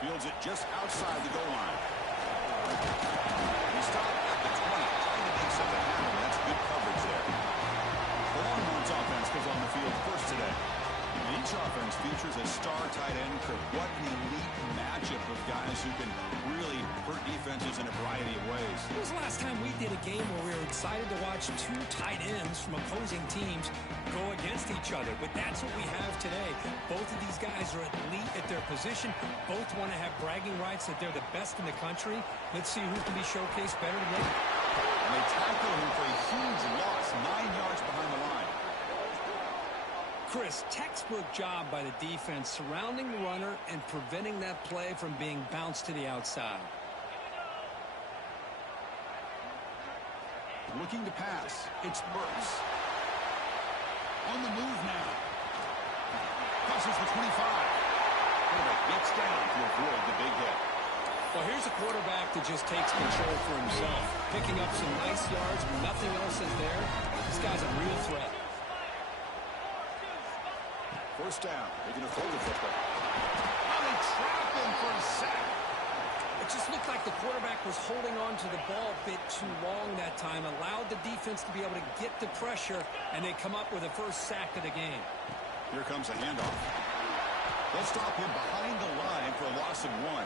Fields it just outside the goal line. He stopped at the 20. Trying to make something happen. That's good coverage there. The Longhorns offense goes on the field first today. And each offense features a star tight end. What an elite matchup of guys who can really hurt defenses in a variety of ways. When was the last time we did a game where we were excited to watch two tight ends from opposing teams go against each other? But that's what we have today. Both of these guys are elite at their position. Both want to have bragging rights that they're the best in the country. Let's see who can be showcased better today. And they tackle him for a huge loss, 9 yards behind the line. Chris, textbook job by the defense surrounding the runner and preventing that play from being bounced to the outside. Looking to pass. It's Burks. On the move now. Crosses the 25. Quarterback gets down to avoid the big hit. Well, here's a quarterback that just takes control for himself. Picking up some nice yards when nothing else is there. This guy's a real threat. First down. They're going to throw the football. Oh, they trap him for a sack. It just looked like the quarterback was holding on to the ball a bit too long that time. Allowed the defense to be able to get the pressure, and they come up with the first sack of the game. Here comes a handoff. They'll stop him behind the line for a loss of 1.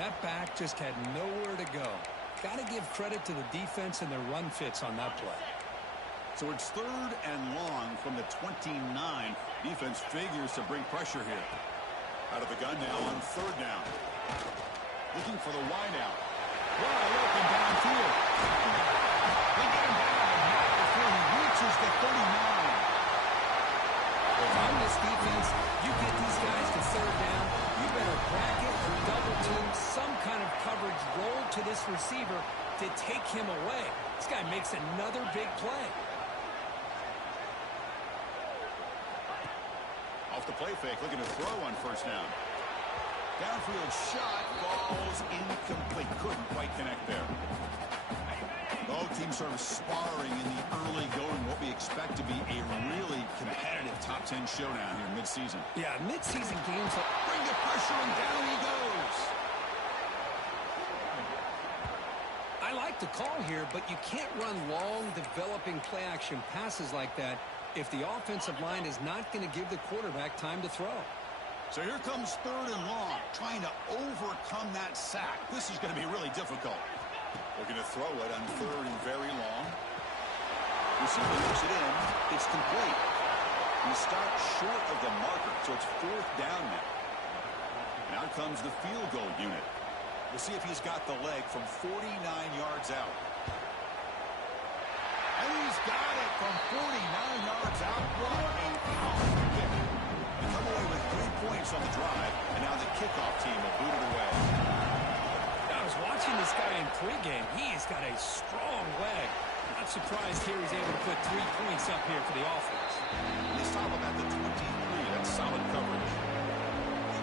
That back just had nowhere to go. Got to give credit to the defense and their run fits on that play. So it's 3rd and long from the 29. Defense figures to bring pressure here. Out of the gun now on 3rd down. Looking for the wideout. Wide open downfield. They get him down before he reaches the 39. If I'm this defense, you get these guys to 3rd down, you better bracket or double team some kind of coverage roll to this receiver to take him away. This guy makes another big play. Off the play fake, looking to throw on 1st down. Downfield shot falls incomplete. Couldn't quite connect there. Both teams sort of sparring in the early going, what we expect to be a really competitive top 10 showdown here mid-season. Yeah, mid-season games bring the pressure and down he goes. I like the call here, but you can't run long, developing play-action passes like that if the offensive line is not going to give the quarterback time to throw. So here comes 3rd and long, trying to overcome that sack. This is going to be really difficult. Looking to throw it on 3rd and very long. Receiver makes it in. It's complete. He stopped short of the marker, so it's 4th down now. Now comes the field goal unit. We'll see if he's got the leg from 49 yards out. And he's got it from 49 yards out. What a powerful kick. They come away with 3 points on the drive, and now the kickoff team will boot it away. I was watching this guy in pregame. He's got a strong leg. Not surprised here he's able to put 3 points up here for the offense. They stop him at the 23. That's solid coverage.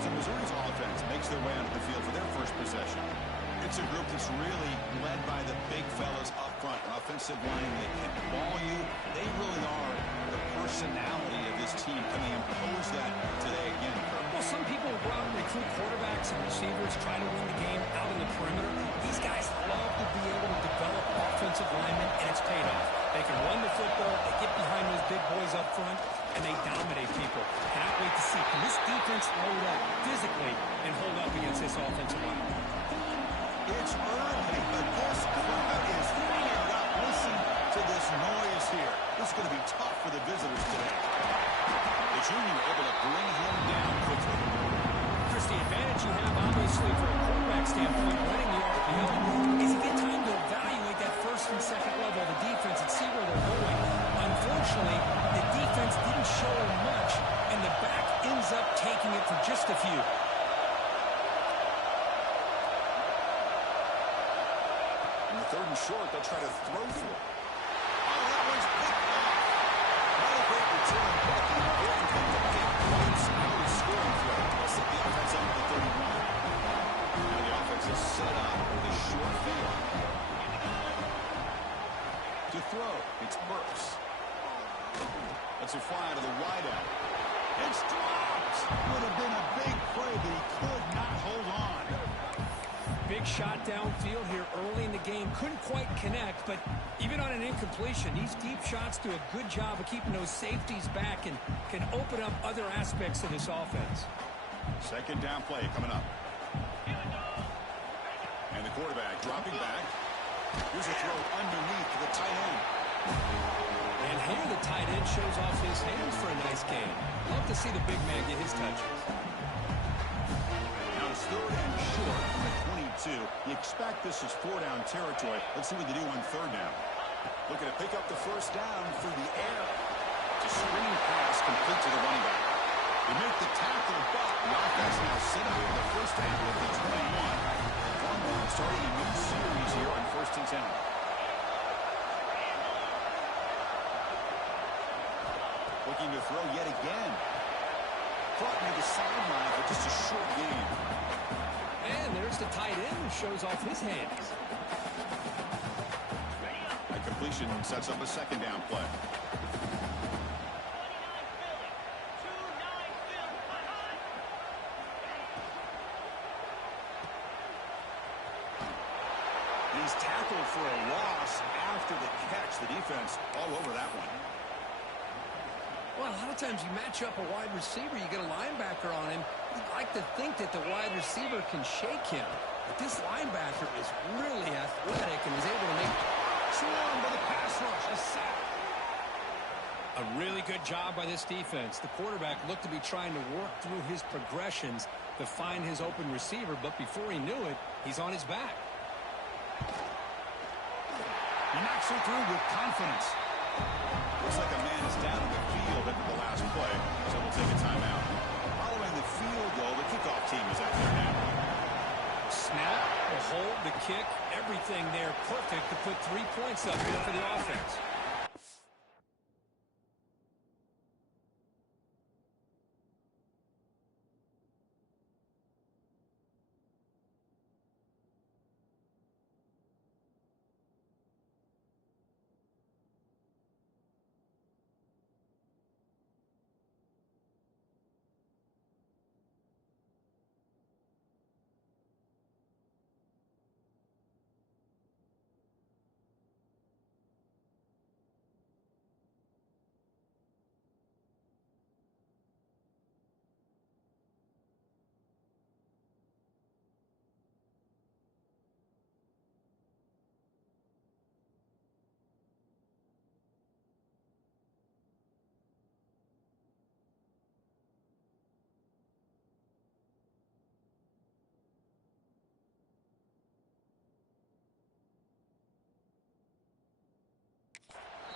So Missouri's offense makes their way onto the field for their first possession. It's a group that's really led by the big fellas up front. An offensive line that can ball you. They really are the personality of this team. Can they impose that today again? Well, some people go out and recruit quarterbacks and receivers, try to win the game out in the perimeter. These guys love to be able to develop offensive linemen, and it's paid off. They can run the football, they get behind those big boys up front, and they dominate people. Cannot wait to see. Can this defense load up physically and hold up against this offensive line? It's early, but this crowd is fired up. Listen to this noise here. This is going to be tough for the visitors today. The junior able to bring him down quickly. Chris, the advantage you have, obviously, from a quarterback standpoint, running the RPO, is you get time to evaluate that 1st and 2nd level of the defense and see where they're going. Unfortunately, the defense didn't show him much, and the back ends up taking it for just a few. In the 3rd and short, they'll try to throw for it. Oh, that one's picked off. Not a great return, but the important thing to pick points out of scoring threat. They'll set the offense up at the 31. Now the offense is set up with a short field. To throw, it's Burks. That's a fly to the wideout. It's dropped. Would have been a big play, but he could not hold on. Big shot downfield here early in the game. Couldn't quite connect, but even on an incompletion, these deep shots do a good job of keeping those safeties back and can open up other aspects of this offense. Second down play coming up. And the quarterback dropping back. Here's a throw underneath to the tight end. And here the tight end shows off his hands for a nice game. Love to see the big man get his touches. Now it's third and short from the 22. You expect this is 4-down territory. Let's see what they do on third down. Looking to pick up the first down through the air. It's a screen pass complete to the running back. They make the tackle, but the offense now set up for the first down at the 21. Starting a new series here on 1st and 10. Looking to throw yet again. Caught near the sideline for just a short game. And there's the tight end who shows off his hands. That completion sets up a second down play. He's tackled for a loss after the catch. The defense all over that one. Well, a lot of times you match up a wide receiver, you get a linebacker on him. You'd like to think that the wide receiver can shake him. But this linebacker is really athletic and is able to make Swarm by the pass rush. A sack. a really good job by this defense. The quarterback looked to be trying to work through his progressions to find his open receiver, but before he knew it, he's on his back. He knocks it through with confidence. Looks like a man is down in the field after the last play, so we'll take a timeout. Following the field goal, the kickoff team is out there now. Snap, the hold, the kick, everything there perfect to put 3 points up here for the offense.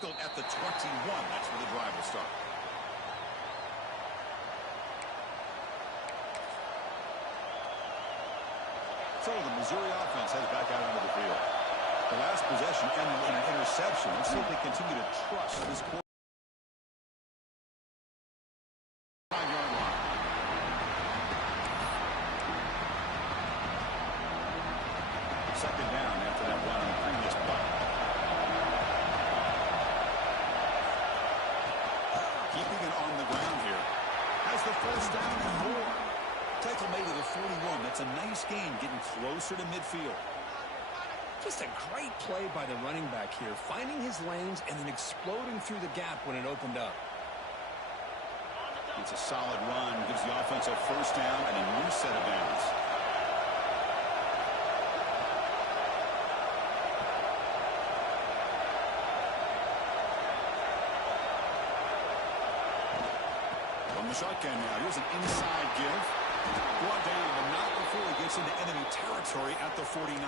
At the 21, that's where the drive will start. So the Missouri offense heads back out onto the field. The last possession ended in an interception. Let's see if they continue to trust this quarterback. 5-yard line. Second down after that run on the previous punt. Keeping it on the ground here. Has the first down and more. Tackle made to the 41. That's a nice gain, getting closer to midfield. Just a great play by the running back here, finding his lanes and then exploding through the gap when it opened up. It's a solid run. Gives the offense a first down and a new set of downs. Shotgun now. Here's an inside give. One down, but not before he gets into enemy territory at the 49.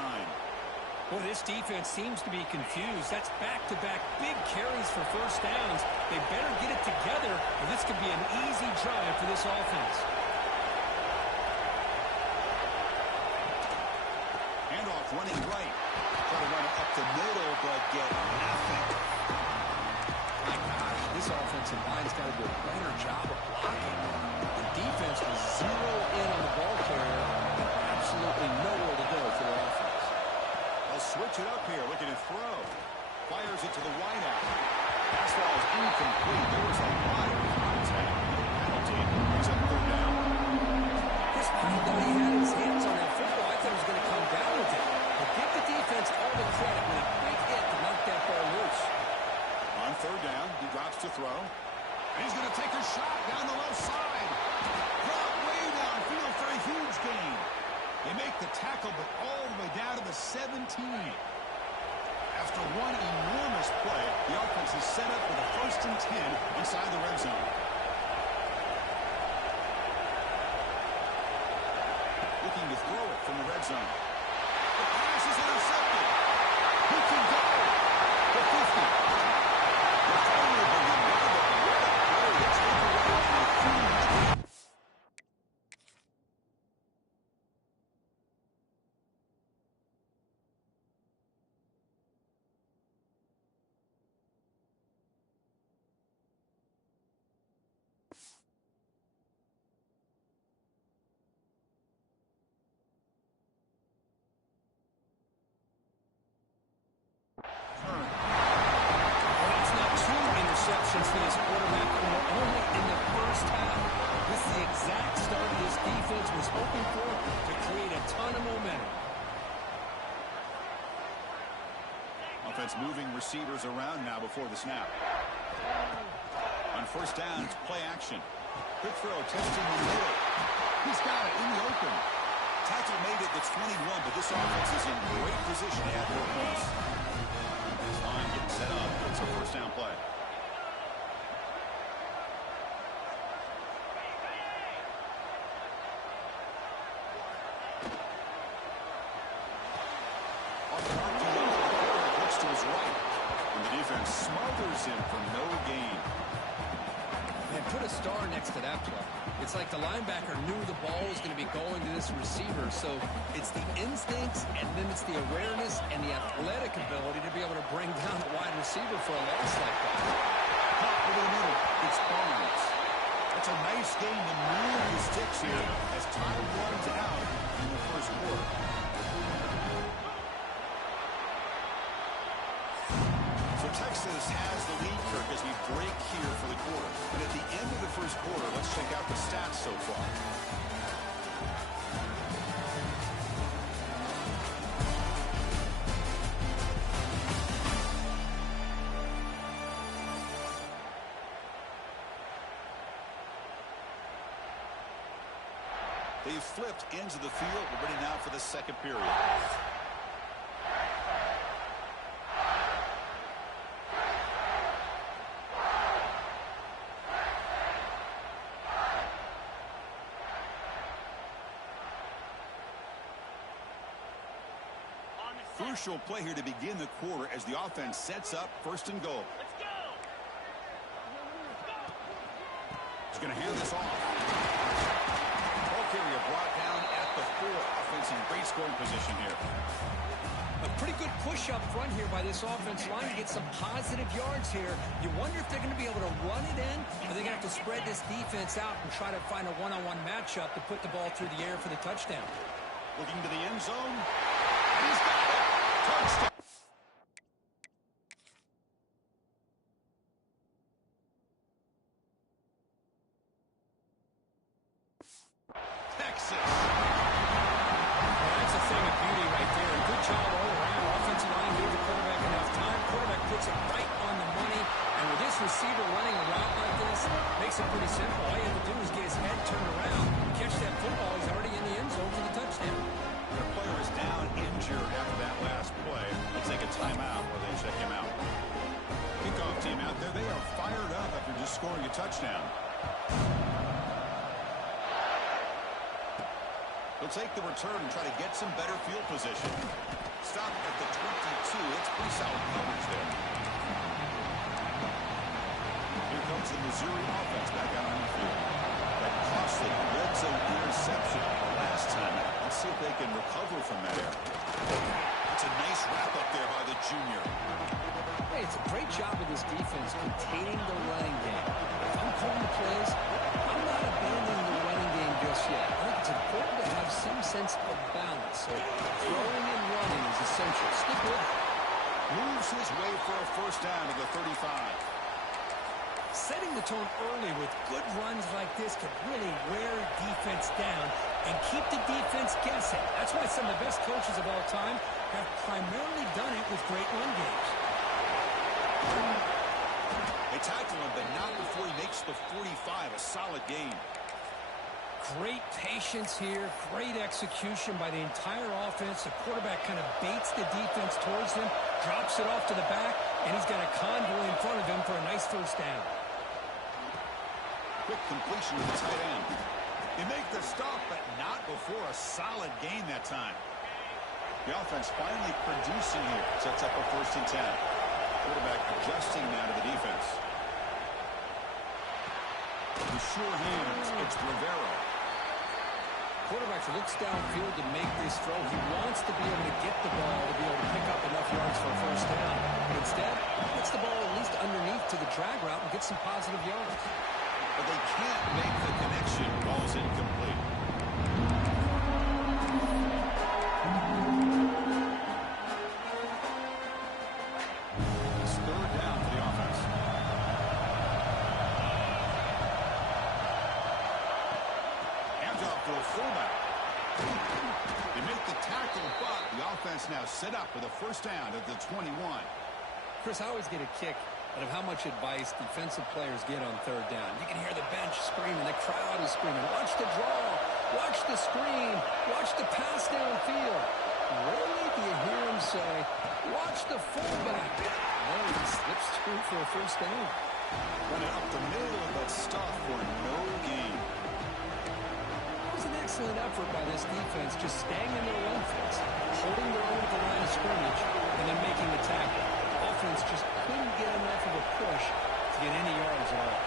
Well, this defense seems to be confused. That's back-to-back big carries for first downs. They better get it together, or this could be an easy drive for this offense. Handoff running right. Try to run it up the middle, but get nothing. My gosh, this offensive line's got to do a better job of blocking. The defense will zero in on the ball carrier. Absolutely nowhere to go for the offense. They'll switch it up here, looking to throw. Fires it to the wideout. Pass ball is incomplete. There was a lot of contact with a penalty. He's going to take a shot down the left side. Brought way downfield for a huge gain. They make the tackle, but all the way down to the 17. After one enormous play, the offense is set up for the 1st and 10 inside the red zone. Looking to throw it from the red zone. The pass is intercepted. He can go. The 50. The final will be what a play to take away a huge lead. Interceptions for this quarterback core only in the first half. This is the exact start this defense was hoping for to create a ton of momentum. Offense moving receivers around now before the snap. On 1st down, it's play action. Quick throw, testing the middle. He's got it in the open. Tackle made it at 21, but this offense is in great position to add more points. This line getting set up. It's a 1st down play. To his right, and the defense smothers him for no gain. And put a star next to that play. It's like the linebacker knew the ball was going to be going to this receiver, so it's the instincts, and then it's the awareness and the athletic ability to be able to bring down the wide receiver for a loss like that. Pop over the middle. It's Barnes. That's a nice game to move the sticks here as time runs out in the 1st quarter. Texas has the lead, Kirk, as we break here for the quarter. And at the end of the 1st quarter, let's check out the stats so far. They've flipped into the field. We're ready now for the 2nd period. Crucial play here to begin the quarter as the offense sets up 1st and goal. Let's go. He's going to hand this off. Ball carrier brought down at the 4. Offense in great scoring position here. A pretty good push up front here by this offense line to get some positive yards here. You wonder if they're going to be able to run it in, or they're going to have to spread this defense out and try to find a one-on-one matchup to put the ball through the air for the touchdown. Looking to the end zone. He's got it. Touchdown. Texas. Well, that's a thing of beauty right there. A good job all around. Offensive line gave the quarterback enough time. Quarterback puts it right on the money. And with this receiver running a route like this, makes it pretty simple. All you have to do is get his head turned around, catch that football. He's already in the end zone for the touchdown. Their player is down injured after that last play. They'll take a timeout while they check him out. Kickoff team out there. They are fired up after just scoring a touchdown. They'll take the return and try to get some better field position. Stop at the 22. It's pretty solid coverage there. Here comes the Missouri offense back out on the field. That costly red zone interception last time. Let's see if they can recover from that error. It's a nice wrap-up there by the junior. Hey, it's a great job of this defense containing the running game. If I'm calling the plays, I'm not abandoning the running game just yet. I think it's important to have some sense of balance. So throwing and running is essential. Stick with it. Moves his way for a 1st down to the 35. Setting the tone early with good runs like this can really wear defense down and keep the defense guessing. That's why some of the best coaches of all time have primarily done it with great run games. They tackle him, but not before he makes the 45, a solid gain. Great patience here, great execution by the entire offense. The quarterback kind of baits the defense towards him, drops it off to the back, and he's got a convoy in front of him for a nice first down. Quick completion to the tight end. They make the stop, but not before a solid gain that time. The offense finally producing here. Sets up a 1st and 10. Quarterback adjusting now to the defense. With sure hands, it's Rivera. Quarterback looks downfield to make this throw. He wants to be able to get the ball to be able to pick up enough yards for a first down. But instead, gets the ball at least underneath to the drag route and gets some positive yards. But they can't make the connection. Ball's incomplete. It's 3rd down for the offense. Hands off to a fullback. They make the tackle, but the offense now set up with a first down at the 21. Chris, I always get a kick out of how much advice defensive players get on 3rd down. You can hear the bench screaming, the crowd is screaming, watch the draw, watch the screen, watch the pass downfield. Rarely do you hear him say, watch the fullback. No, he slips through for a first down. Running up the middle, but stop for no gain. It was an excellent effort by this defense, just staying in their run fence, holding their own at the line of scrimmage, and then making the tackle. Offense just couldn't get enough of a push to get any yards at all.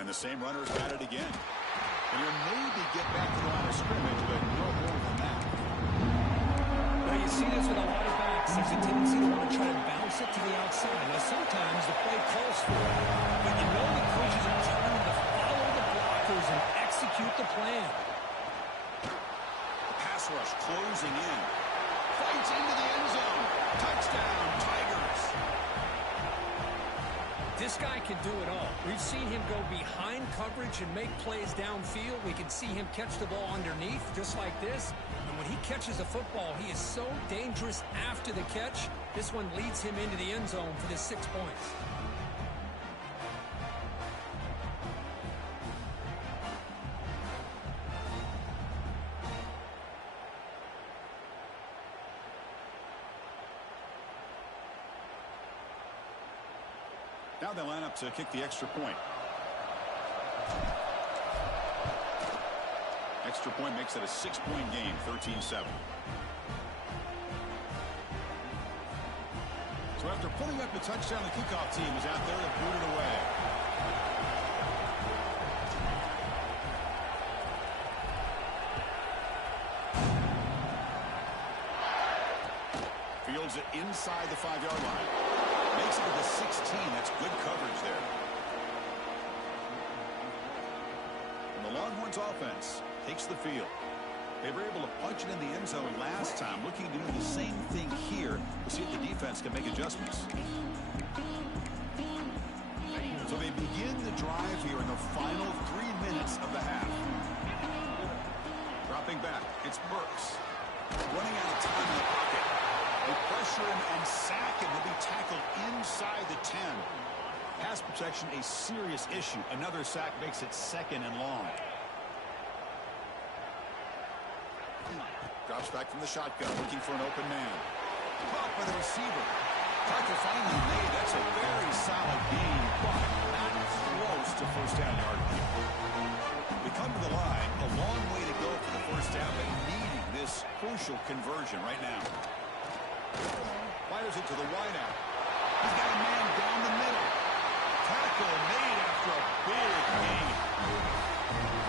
And the same runner's got it again. And he'll maybe get back to the line of scrimmage, but no more than that. Well, you see this with a lot of backs. There's a tendency to want to try to bounce it to the outside. Now, sometimes the play calls for it, but you know the coaches are telling them to follow the blockers and execute the plan. The pass rush closing in. Fights into the end zone. Touchdown, Tigers. This guy can do it all. We've seen him go behind coverage and make plays downfield. We can see him catch the ball underneath, just like this. And when he catches a football, he is so dangerous after the catch. This one leads him into the end zone for the 6 points. Now they line up to kick the extra point. Extra point makes it a 6-point game, 13-7. So after putting up a touchdown, the kickoff team is out there to boot it away. Fields it inside the 5-yard line. Makes it to the 16. That's good coverage there. And the Longhorns offense takes the field. They were able to punch it in the end zone last time. Looking to do the same thing here to see if the defense can make adjustments. So they begin the drive here in the final 3 minutes of the half. Dropping back, it's Burks. Running out of time in the pocket. They pressure him and sack him. He'll be tackled inside the 10. Pass protection, a serious issue. Another sack makes it 2nd and long. Drops back from the shotgun, looking for an open man. Caught by the receiver. Tackle finally made. That's a very solid gain, but not close to first down yardage. We come to the line. A long way to go for the first down, but needing this crucial conversion right now. Fires it to the wideout. He's got a man down the middle. Tackle made after a big gain.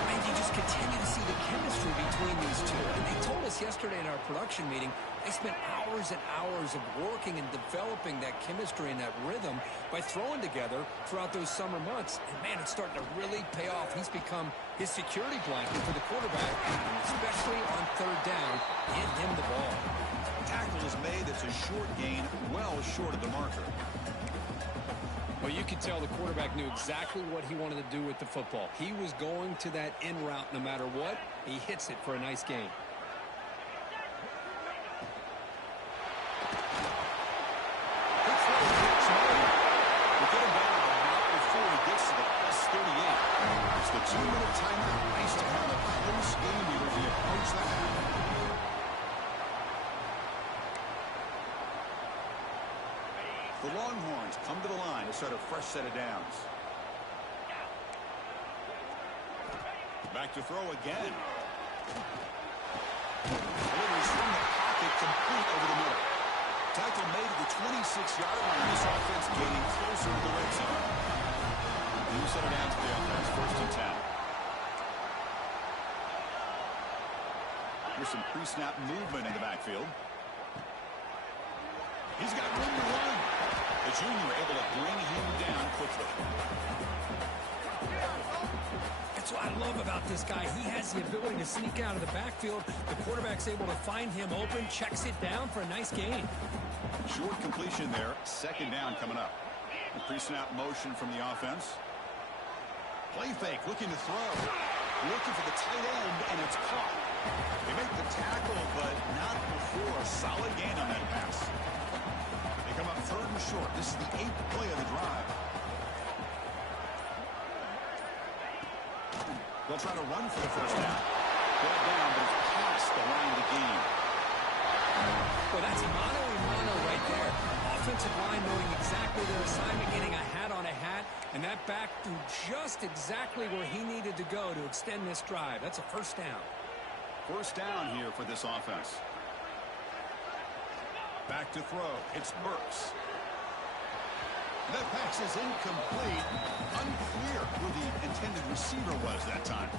And you just continue to see the chemistry between these two. And they told us yesterday in our production meeting, they spent hours and hours of working and developing that chemistry and that rhythm by throwing together throughout those summer months. And, man, it's starting to really pay off. He's become his security blanket for the quarterback, especially on third down. Get him the ball. Tackle is made. It's a short gain, well short of the marker. Well, you could tell the quarterback knew exactly what he wanted to do with the football. He was going to that in route no matter what. He hits it for a nice gain. It's the 2-minute timeout. Nice to have a close game here as we approach the half. The Longhorns come to the line to start a fresh set of downs. Back to throw again. Delivers from the pocket, complete over the middle. Tackle made at the 26-yard line. This offense gaining closer to the red zone. New set of downs for the offense, 1st and 10. Here's some pre-snap movement in the backfield. He's got room to run. The junior able to bring him down quickly. That's what I love about this guy. He has the ability to sneak out of the backfield. The quarterback's able to find him open, checks it down for a nice gain. Short completion there. 2nd down coming up. The pre-snap motion from the offense. Play fake, looking to throw. Looking for the tight end, and it's caught. They make the tackle, but not before a solid gain on that pass. They come up 3rd and short. This is the 8th play of the drive. They'll try to run for the first down. Brought down, but it's past the line to gain. Well, that's mano-a-mano right there. Offensive line knowing exactly their assignment, getting a hat on a hat, and that back through just exactly where he needed to go to extend this drive. That's a first down. First down here for this offense. Back to throw. It's Burks. That pass is incomplete. Unclear who the intended receiver was that time.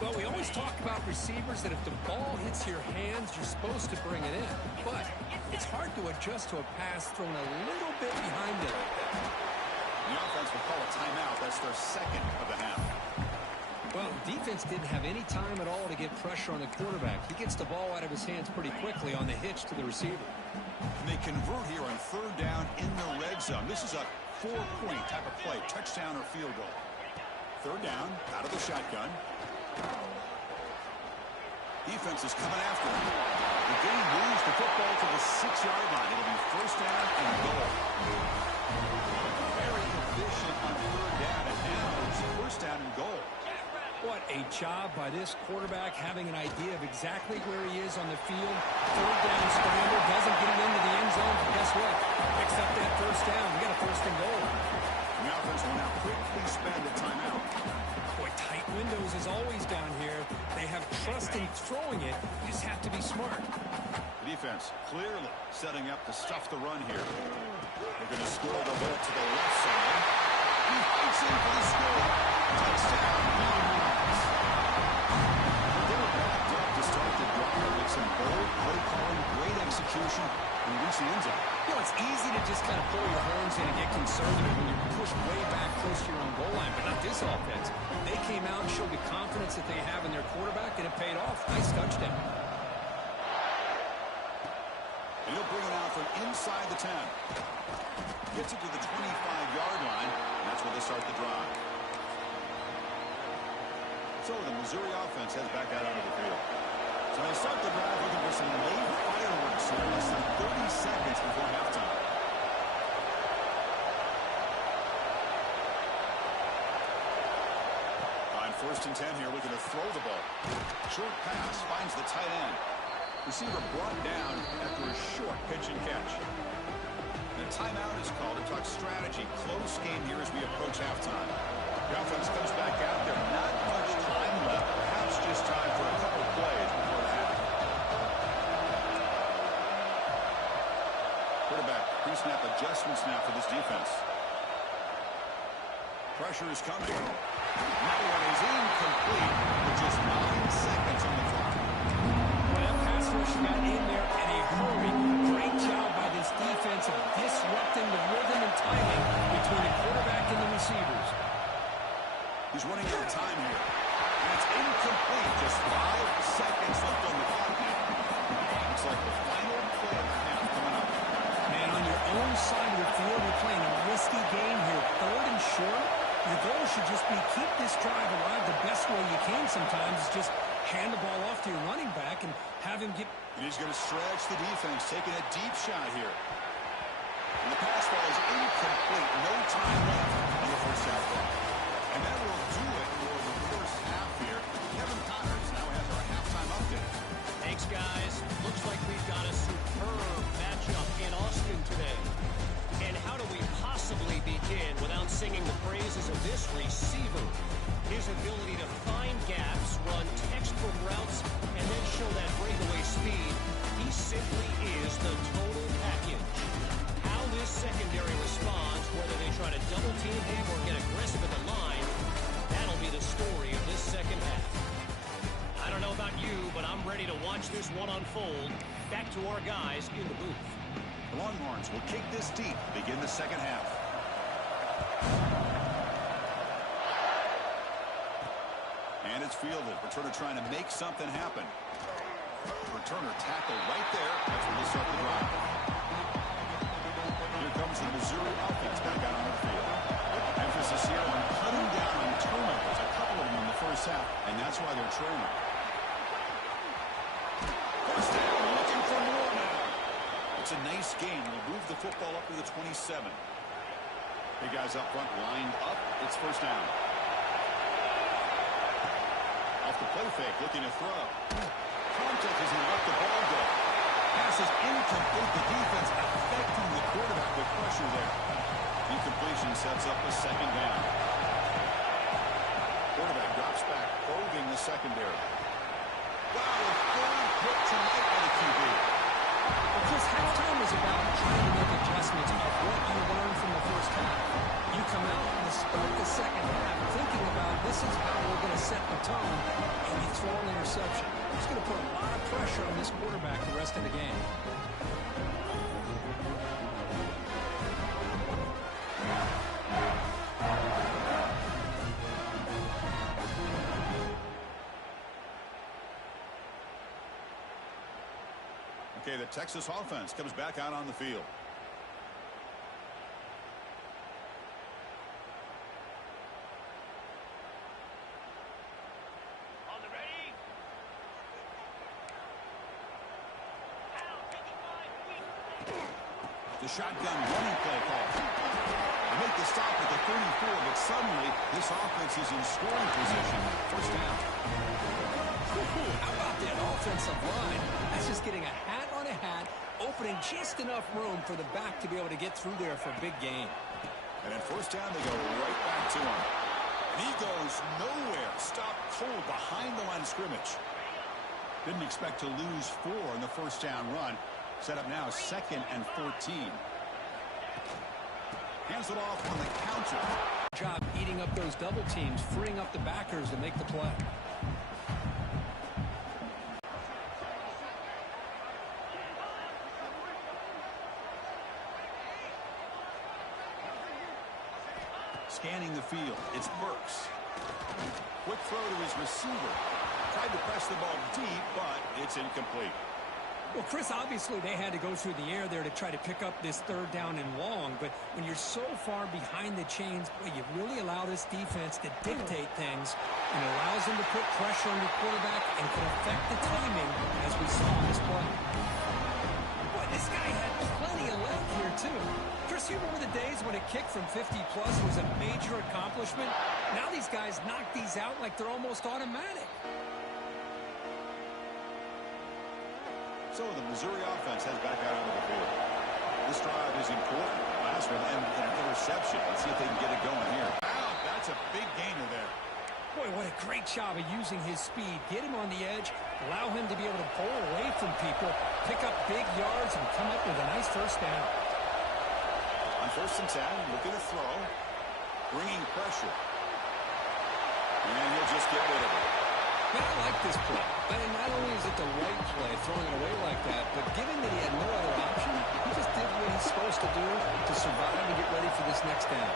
Well, we always talk about receivers that if the ball hits your hands, you're supposed to bring it in. But it's hard to adjust to a pass thrown a little bit behind it like that. The offense will call a timeout. That's their second of the half. Well, defense didn't have any time at all to get pressure on the quarterback. He gets the ball out of his hands pretty quickly on the hitch to the receiver. And they convert here on third down in the red zone. This is a 4-point type of play, touchdown or field goal. Third down, out of the shotgun. Defense is coming after him. The game moves the football to the 6-yard line. It'll be first down and goal. Very efficient on third down, and now it's first down and goal. What a job by this quarterback, having an idea of exactly where he is on the field. Third down scramble, doesn't get it into the end zone, but guess what? Picks up that first down. We got a first and goal. The offense will now quickly spend the timeout. Boy, tight windows as always down here. They have trust in throwing it. You just have to be smart. The defense clearly setting up to stuff the run here. They're going to score the ball to the left side. He fights in for the score. Touchdown. They were backed up to start the drive with some bold play calling, great execution, and reach the end zone. You know, it's easy to just kind of pull your horns in and get conservative when you're pushed way back close to your own goal line, but not this offense. They came out and showed the confidence that they have in their quarterback, and it paid off. Nice touchdown. And he'll bring it out from inside the 10. Gets it to the 25-yard line, and that's where they start the drive. So the Missouri offense heads back out onto the field. So they start the drive looking for some late fireworks here, less than 30 seconds before halftime. On first and 10 here, looking to throw the ball. Short pass finds the tight end. Receiver brought down after a short pitch and catch. The timeout is called to talk strategy. Close game here as we approach halftime. The offense comes back out there. Not much time left. Perhaps just time for a couple of plays before the half. Quarterback pre-snap adjustments now for this defense. Pressure is coming. That one is incomplete with just 9 seconds on the clock. Well, that pass rush got in there in a hurry. Great job by this defense of disrupting the rhythm and timing between the quarterback and the receivers. He's running out of time here. And it's incomplete. Just 5 seconds left on the clock now. Looks like the final play of the half coming up. Man, on your own side of the field, you're playing a risky game here. Third and short. Your goal should just be keep this drive alive the best way you can sometimes. Is just hand the ball off to your running back and have him get... And he's going to stretch the defense, taking a deep shot here. And the pass ball is incomplete. No time left on the first half clock. And that will do it for the first half here. Kevin Connors now has our halftime update. Thanks, guys. Looks like we've got a superb matchup in Austin today. And how do we possibly begin without singing the praises of this receiver? His ability to find gaps, run textbook routes, and then show that breakaway speed. He simply is the total package. How this secondary responds, whether they try to double-team him or get aggressive at the line, that'll be the story of this second half. I don't know about you, but I'm ready to watch this one unfold. Back to our guys in the booth. The Longhorns will kick this deep to begin the second half. And it's fielded. Returner trying to make something happen. Returner tackle right there. That's where they start the drive. Here comes the Missouri offense back out on the field. Emphasis here on cutting down on turnovers. A couple of them in the first half, and that's why they're trailing. First down, looking for more now. It's a nice gain. We'll move the football up to the 27. Big guys up front lined up. It's first down. Off the play fake, looking to throw. Contact as he let the ball go. Pass is incomplete. The defense affecting the quarterback with pressure there. Incompletion sets up a second down. Quarterback drops back, probing the secondary. Wow, a third hit tonight by the QB. Well, Chris, halftime is about trying to make adjustments of what you learned from the Okay, the Texas offense comes back out on the field. On the ready. The shotgun running play call. They make the stop at the 34, but suddenly this offense is in scoring position. First down. How about that offensive line? That's just getting a hat on a hat, opening just enough room for the back to be able to get through there for a big gain. And at first down, they go right back to him. And he goes nowhere. Stopped cold behind the line of scrimmage. Didn't expect to lose 4 in the first down run. Set up now 2nd and 14. Hands it off on the counter. Job eating up those double teams, freeing up the backers to make the play. Scanning the field. It's Burks. Quick throw to his receiver. Tried to press the ball deep, but it's incomplete. Well, Chris, obviously they had to go through the air there to try to pick up this 3rd down and long, but when you're so far behind the chains, boy, you really allow this defense to dictate things, and it allows them to put pressure on your quarterback and can affect the timing, as we saw in this play. Boy, this guy had plenty of leg here, too. Chris, you remember the days when a kick from 50-plus was a major accomplishment? Now these guys knock these out like they're almost automatic. So the Missouri offense heads back out onto the field. This drive is important. Last one ended in an interception. Let's see if they can get it going here. Wow, that's a big gainer there. Boy, what a great job of using his speed. Get him on the edge, allow him to be able to pull away from people, pick up big yards, and come up with a nice first down. On 1st and 10, looking to throw. Bringing pressure. And he'll just get rid of it. But I like this play. And not only is it the right play, throwing it away like that, but given that he had no other option, he just did what he's supposed to do to survive and get ready for this next down.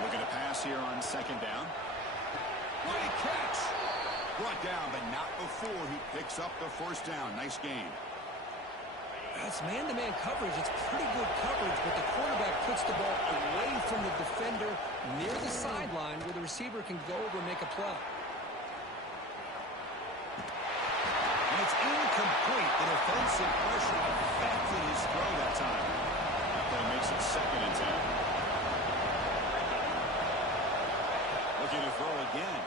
Looking to pass here on 2nd down. Great catch. Brought down, but not before he picks up the first down. Nice gain. That's man-to-man coverage. It's pretty good coverage, but the quarterback puts the ball away from the defender near the sideline where the receiver can go over and make a play. And it's incomplete. The defensive pressure affected his throw that time. That play makes it 2nd and 10. Looking to throw again.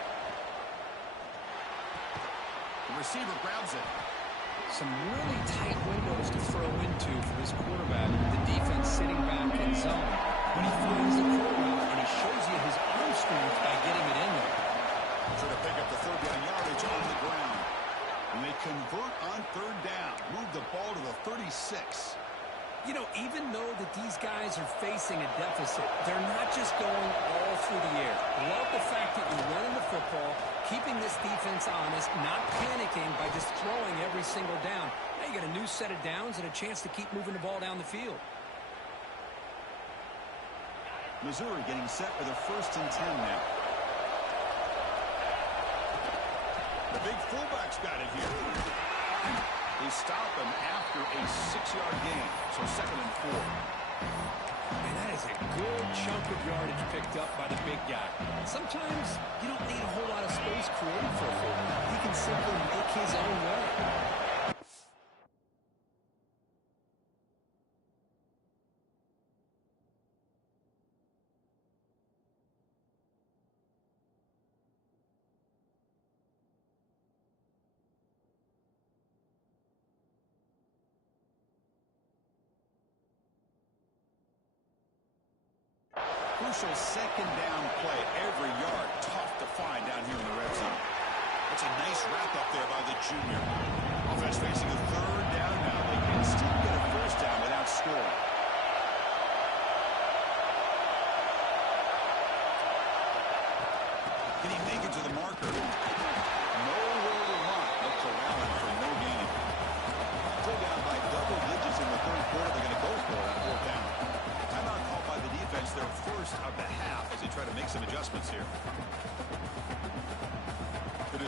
The receiver grabs it. Some really tight windows to throw into for this quarterback. The defense sitting back in zone. But he finds the quarterback, and he shows you his arm strength by getting it in there. Trying to pick up the 3rd down yardage on the ground. And they convert on 3rd down. Move the ball to the 36. You know, even though that these guys are facing a deficit, they're not just going all through the air. Love the fact that you're running the football, keeping this defense honest, not panicking by just throwing every single down. Now you got a new set of downs and a chance to keep moving the ball down the field. Missouri getting set for the 1st and 10 now. The big fullback's got it here. They stop him after a 6-yard gain, so 2nd and 4. And that is a good chunk of yardage picked up by the big guy. Sometimes you don't need a whole lot of space created for a fullback. He can simply make his own way. Crucial 2nd down play. Every yard tough to find down here in the red zone. That's a nice wrap-up there by the junior. Offense facing a 3rd down now. They can still get a first down without scoring. Can he make it to the marker? Nowhere to run. The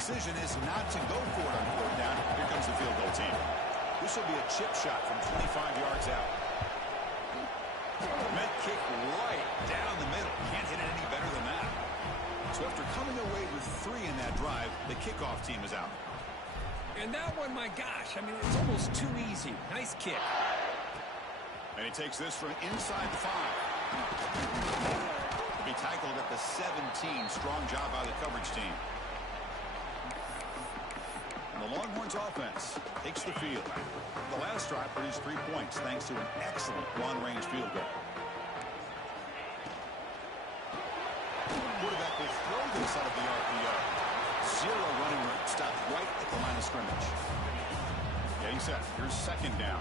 decision is not to go for it on fourth down. Here comes the field goal team. This will be a chip shot from 25 yards out. Met kick right down the middle. Can't hit it any better than that. So after coming away with 3 in that drive, the kickoff team is out. And that one, my gosh, I mean, it's almost too easy. Nice kick. And he takes this from inside the 5. He'll be tackled at the 17. Strong job by the coverage team. And the Longhorns offense takes the field. The last drive produced 3 points thanks to an excellent long-range field goal. Quarterback will throw this out of the RPO. 0 running room. Stopped right at the line of scrimmage. Getting set. Here's second down.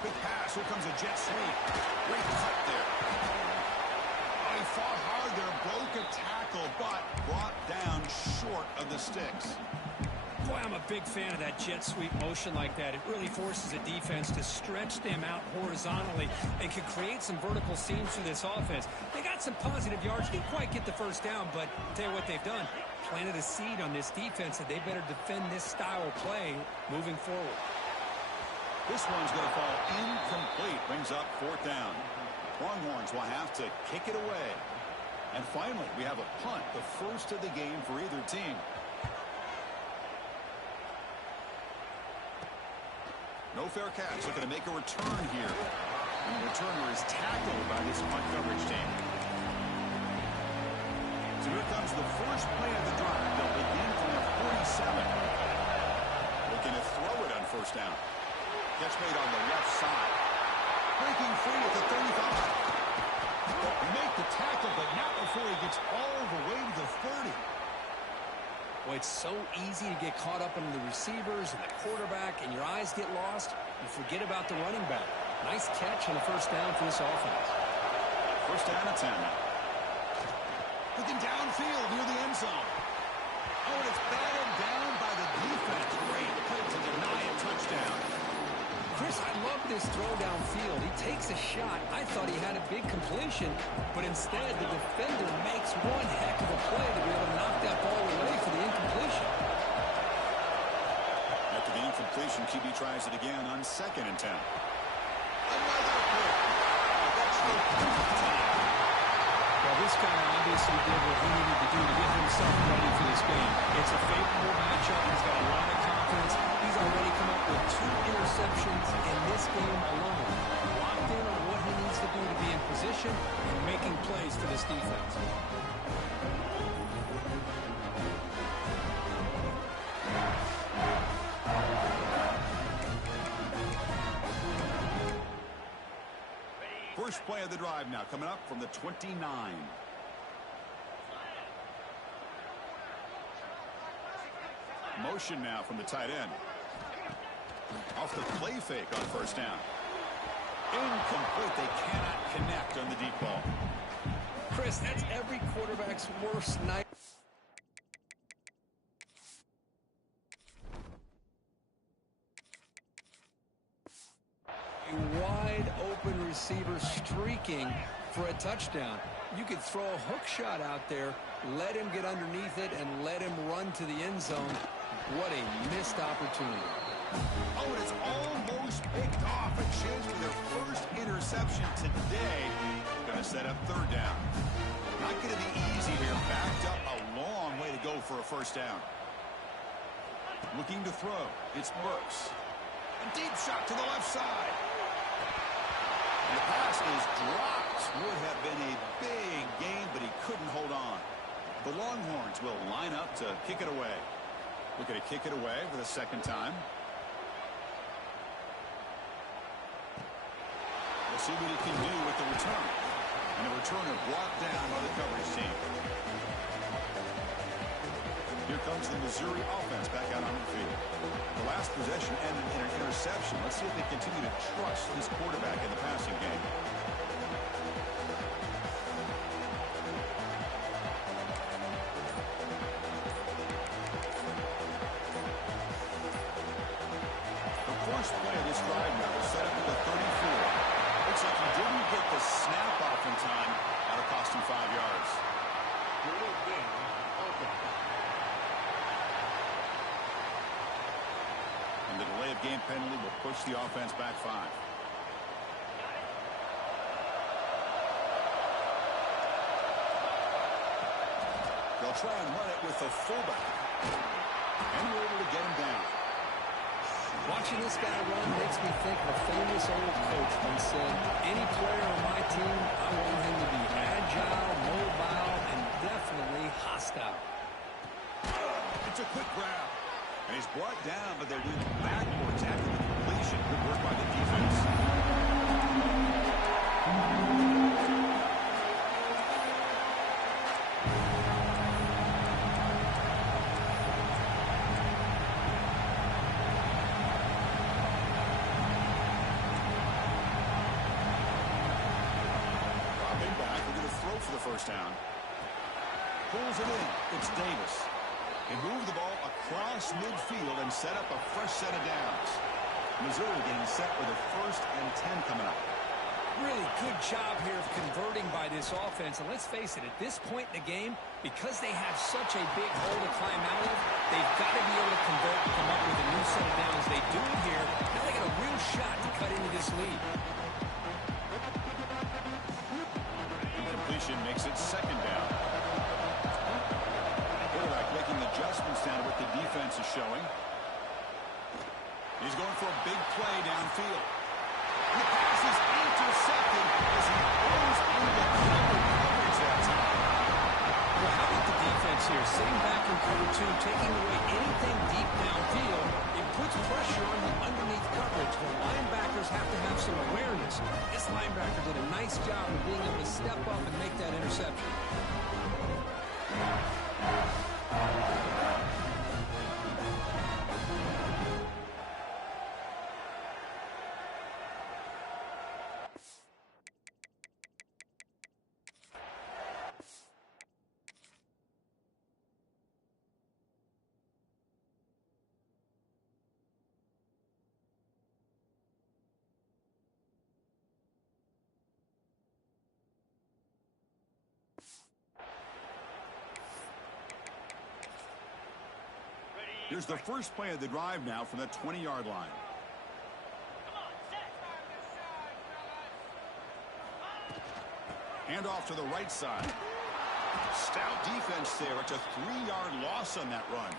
Quick pass. Here comes a jet sweep. Great cut there. Oh, he fought hard there. Broke a tackle, but brought down short of the sticks. Boy, I'm a big fan of that jet sweep motion like that. It really forces a defense to stretch them out horizontally and can create some vertical seams for this offense. They got some positive yards. Didn't quite get the first down, but I'll tell you what they've done. Planted a seed on this defense that they better defend this style of play moving forward. This one's going to fall incomplete. Brings up fourth down. Longhorns will have to kick it away. And finally, we have a punt, the first of the game for either team. No fair catch. Looking to make a return here. And the returner is tackled by this punt coverage team. So here comes the first play of the drive. They'll begin from the 47. Looking to throw it on first down. Catch made on the left side. Breaking free at the 35. Make the tackle, but not before he gets all the way to the 30. Well, it's so easy to get caught up in the receivers and the quarterback, and your eyes get lost. You forget about the running back. Nice catch on the first down for this offense. First down at 10. Looking downfield near the end zone. Oh, and it's batted down by the defense. Great play to deny a touchdown. Chris, I love this throw downfield. He takes a shot. I thought he had a big completion, but instead the defender makes one heck of a play to be able to knock that ball away for the incompletion. After the incompletion, QB tries it again on 2nd and 10. Another pick. That's the Well, this guy obviously did what he needed to do to get himself ready for this game. It's a favorable matchup. He's got a lot of confidence. He's already come up with 2 interceptions in this game alone. Locked in on what he needs to do to be in position and making plays for this defense. First play of the drive now coming up from the 29. Motion now from the tight end. Off the play fake on first down. Incomplete. They cannot connect on the deep ball. Chris, that's every quarterback's worst night. A wide open receiver streaking for a touchdown. You could throw a hook shot out there, let him get underneath it, and let him run to the end zone. What a missed opportunity. Oh, and it's almost picked off. A chance for their first interception today. Going to set up third down. Not going to be easy here. Backed up a long way to go for a first down. Looking to throw. It's Burks. A deep shot to the left side. And the pass is dropped. Would have been a big gain, but he couldn't hold on. The Longhorns will line up to kick it away. Looking to kick it away for the second time. We'll see what he can do with the return. And the returner brought down by the coverage team. Here comes the Missouri offense back out on the field. The last possession ended in an interception. Let's see if they continue to trust this quarterback in the passing game. The first play of this drive now is set up at the 34. Looks like he didn't get the snap off in time. game penalty will push the offense back 5. They'll try and run it with the fullback. And we're able to get him down. Watching this guy run makes me think of a famous old coach once said, any player on my team, I want him to be agile, mobile, and definitely hostile. It's a quick grab. And he's brought down, but they're doing backwards after the completion. Good work by the defense. Dropping back, we're going to throw for the first down. Pulls it in. It's Davis. He moved the ball across midfield and set up a fresh set of downs. Missouri getting set with a 1st and 10 coming up. Really good job here of converting by this offense. And let's face it, at this point in the game, because they have such a big hole to climb out of, they've got to be able to convert and come up with a new set of downs. They do it here. Now they got a real shot to cut into this lead. Completion makes it 2nd down. Quarterback making adjustments down to what the defense is showing. He's going for a big play downfield. And the pass is intercepted as he goes into coverage that time. Well, how about the defense here? Sitting back in cover 2, taking away anything deep downfield. It puts pressure on the underneath coverage. The linebackers have to have some awareness. This linebacker did a nice job of being able to step up and make that interception. Here's the first play of the drive now from the 20-yard line. Hand off to the right side. Stout defense there. It's a 3-yard loss on that run.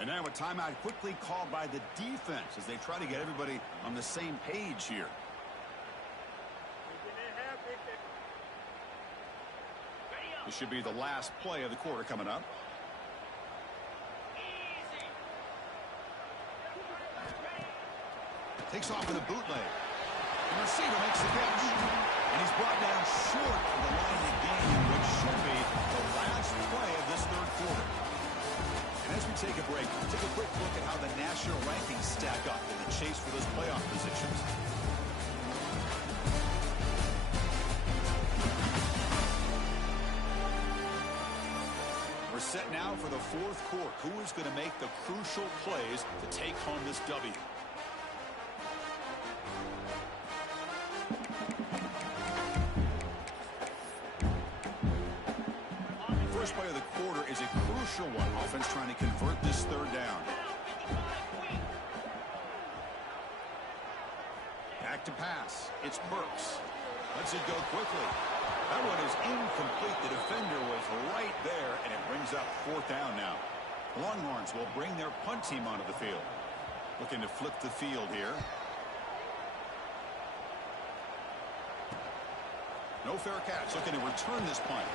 And now a timeout quickly called by the defense as they try to get everybody on the same page here. This should be the last play of the quarter coming up. Takes off with a bootleg. The receiver makes the catch. And he's brought down short of the line of game, which should be the last play of this 3rd quarter. And as we take a break, take a quick look at how the national rankings stack up in the chase for those playoff positions. We're set now for the 4th quarter. Who is going to make the crucial plays to take home this W? First play of the quarter is a crucial one. Offense trying to convert this 3rd down. Back to pass. It's Burks. Lets it go quickly. That one is incomplete. The defender was right there, and it brings up 4th down now. The Longhorns will bring their punt team onto the field. Looking to flip the field here. No fair catch. Looking to return this punt.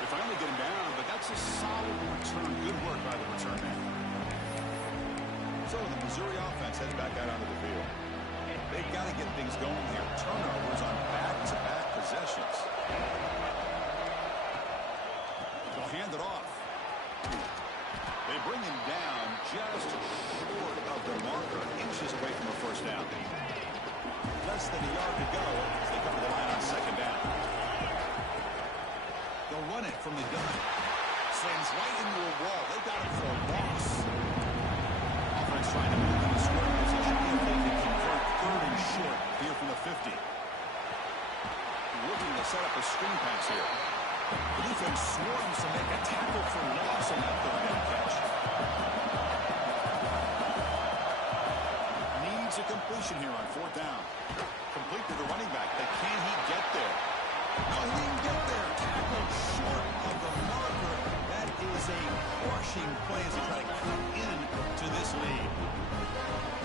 They finally get him down, but that's a solid return. Good work by the return man. So the Missouri offense headed back out onto the field. They've got to get things going here. Turnovers on back-to-back possessions. They'll hand it off. They bring him down just short of the marker, inches away from a 1st down. Less than a yard to go as they come to the line on 2nd down. They'll run it from the gun. Slams right into a wall. They got it for a loss. Offense trying to move in the square position. If they can convert 3rd and short here from the 50. Looking to set up a screen pass here. The defense swarms to make a tackle for loss on that 3rd down catch. a completion here on 4th down. Complete to the running back, but can he get there? No, he didn't get there. Tackled short of the marker. That is a crushing play as they try to cut into this lead.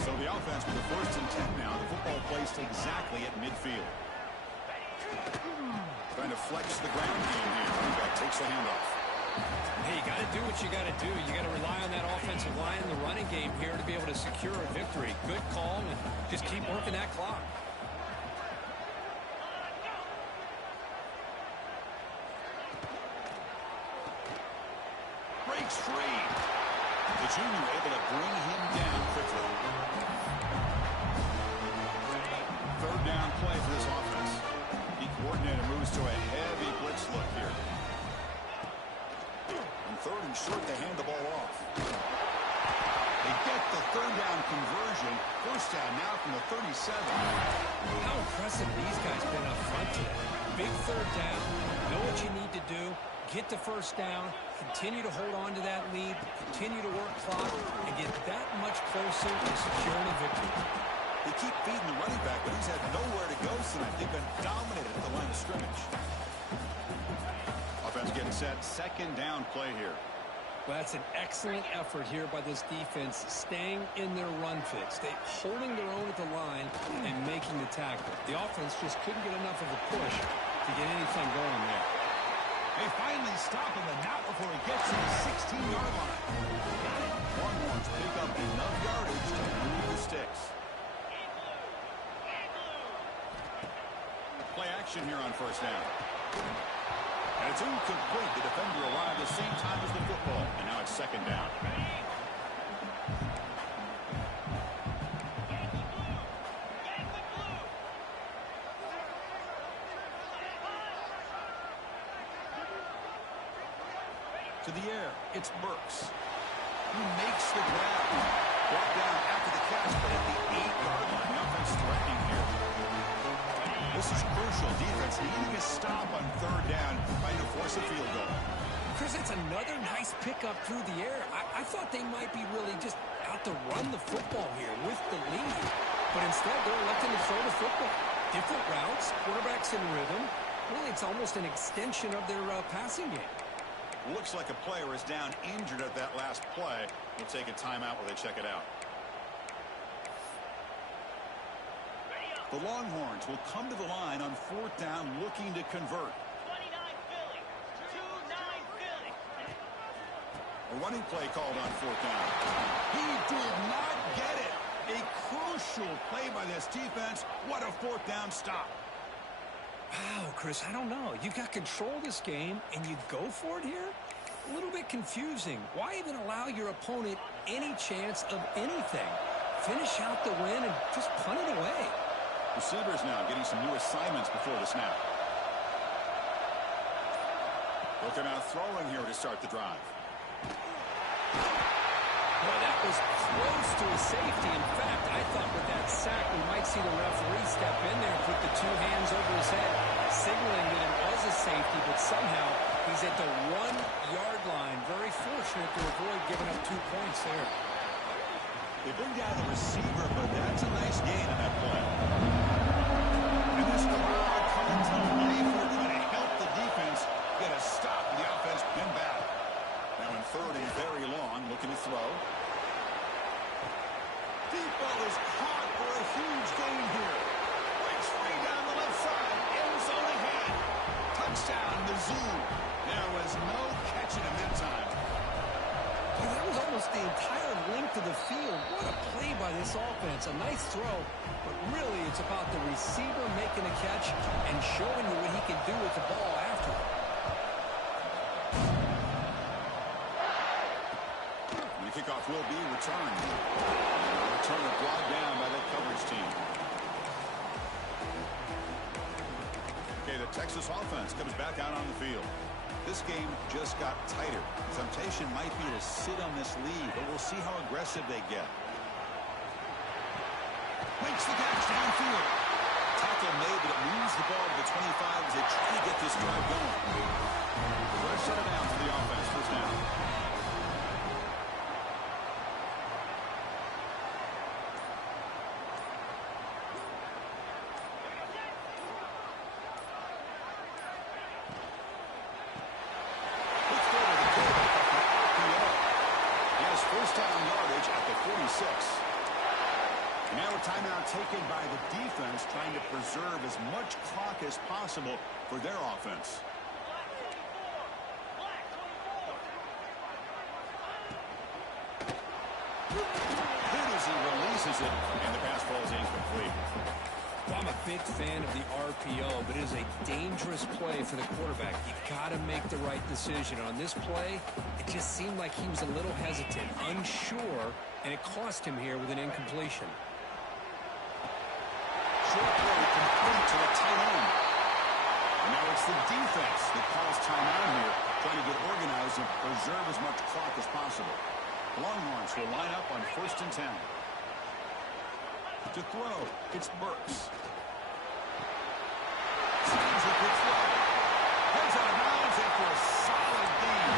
So the offense with the 1st and 10 now. The football placed exactly at midfield. Trying to flex the ground game here. Running back takes the handoff. Hey, you got to do what you got to do. You got to rely on that offensive line in the running game here to be able to secure a victory. Good call, and just keep working that clock. Breaks free. The junior able to bring him down quickly. 3rd down play for this offense. The coordinator moves to a heavy blitz look here. And 3rd and short, they hand the ball off. They get the 3rd down conversion. 1st down now from the 37. How impressive these guys been up front today. Big 3rd down. Know what you need to do. Get the 1st down. Continue to hold on to that lead. Continue to work clock and get that much closer to securing a victory. They keep feeding the running back, but he's had nowhere to go tonight. They've been dominated at the line of scrimmage. Offense getting set. 2nd down play here. Well, that's an excellent effort here by this defense, staying in their run fix. They holding their own at the line and making the tackle. The offense just couldn't get enough of a push to get anything going there. They finally stop him, and not before he gets to the 16-yard line. Longhorns pick up enough yardage to move the sticks. Play action here on 1st down. And it's incomplete. The defender arrived the same time as the football, and now it's 2nd down. To the air, it's Burks, who makes the grab. Brought down after the catch, but at the 8-yard line. The offense threatening here. This is crucial. Defense needing a stop on 3rd down, trying to force a field goal. Chris, it's another nice pickup through the air. I thought they might be really just out to run the football here with the lead. But instead, they're electing to throw the football. Different routes, quarterbacks in rhythm. Really, it's almost an extension of their passing game. Looks like a player is down injured at that last play. We'll take a timeout while they check it out. The Longhorns will come to the line on 4th down looking to convert. 29 Philly. 2-9 Philly. A running play called on 4th down. He did not get it. A crucial play by this defense. What a 4th down stop. Wow, Chris, I don't know. You got control of this game, and you go for it here? A little bit confusing. Why even allow your opponent any chance of anything? Finish out the win and just punt it away. Receivers now getting some new assignments before the snap. Looking out throwing here to start the drive. Well, that was close to a safety. In fact, I thought with that sack, we might see the referee step in there and put the 2 hands over his head, signaling that it was a safety, but somehow he's at the 1-yard line. Very fortunate to avoid giving up 2 points there. They bring down the receiver, but that's a nice gain in that play. And this crowd coming to life. They're trying to help the defense get a stop. The offense pinned back. Now in 3rd and very long, looking to throw. Deep ball is caught for a huge gain here. Breaks free down the left side. End zone ahead. Touchdown, Mizzou. There was no catching him that time. Yeah, that was almost the entire length of the field. What a play by this offense. A nice throw, but really it's about the receiver making a catch and showing you what he can do with the ball after. The kickoff will be returned. Return brought down by that coverage team. Okay, the Texas offense comes back out on the field. This game just got tighter. The temptation might be to sit on this lead, but we'll see how aggressive they get. Makes the catch downfield. Tackle made, but it moves the ball to the 25 as they try to get this drive going. We're going to shut it down for the offense. 1st down. taken by the defense, trying to preserve as much clock as possible for their offense. Hit as he releases it, and the pass falls incomplete. Well, I'm a big fan of the RPO, but it is a dangerous play for the quarterback. You got to make the right decision. On this play, it just seemed like he was a little hesitant, unsure, and it cost him here with an incompletion. Short throw complete to the tight end. And now it's the defense that calls timeout here, trying to get organized and preserve as much clock as possible. Longhorns will line up on 1st and 10. To throw, it's Burks. Steals a good throw. Heads out of bounds after a solid gain.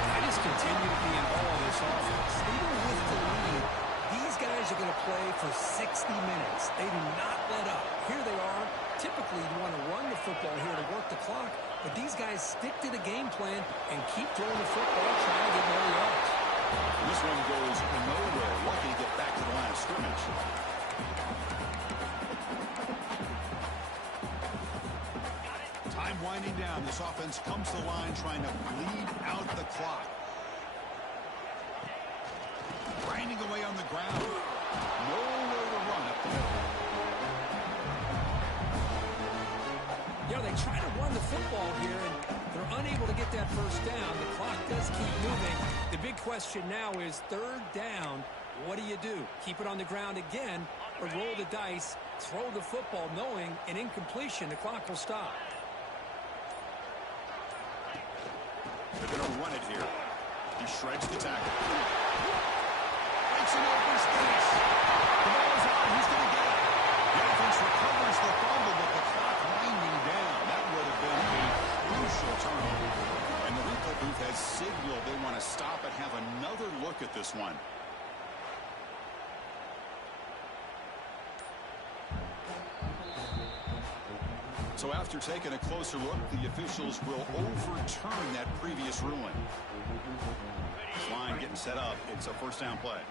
I just continue to be in awe of this offense. Even with the lead, these guys are going to play for 60 minutes. They do not let up. Here they are. Typically, you want to run the football here to work the clock, but these guys stick to the game plan and keep throwing the football, trying to get more yards. This one goes nowhere. Lucky to get back to the line of scrimmage. Time winding down. This offense comes to the line trying to bleed out the clock. Grinding away on the ground. Nowhere to run up the middle. You know, they try to run the football here, and they're unable to get that first down. The clock does keep moving. The big question now is 3rd down. What do you do? Keep it on the ground again, or roll the dice, throw the football, knowing an incompletion, the clock will stop. They're going to run it here. He shreds the tackle. Breaks an open space. The ball is out. He's going to get it. The offense recovers the fumble, but the clock winding down. That would have been a crucial turnover. And the replay booth has signaled they want to stop and have another look at this one. So after taking a closer look, the officials will overturn that previous ruling. This line getting set up. It's a 1st down play.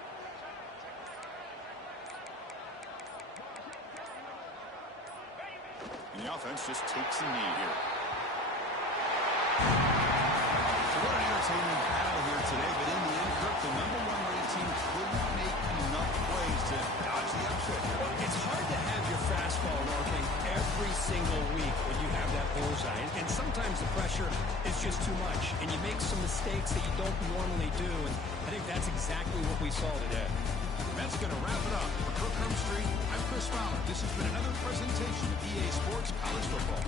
And the offense just takes a knee here. So what an entertaining battle here today, but in the end, Kirk, the #1 rated team couldn't make enough plays to dodge the upset. Well, it's hard to have your fastball working every single week when you have that bullseye. And sometimes the pressure is just too much, and you make some mistakes that you don't normally do. And I think that's exactly what we saw today. That's going to wrap it up. For Kirk Street, I'm Chris Fowler. This has been another presentation of EA Sports College Football.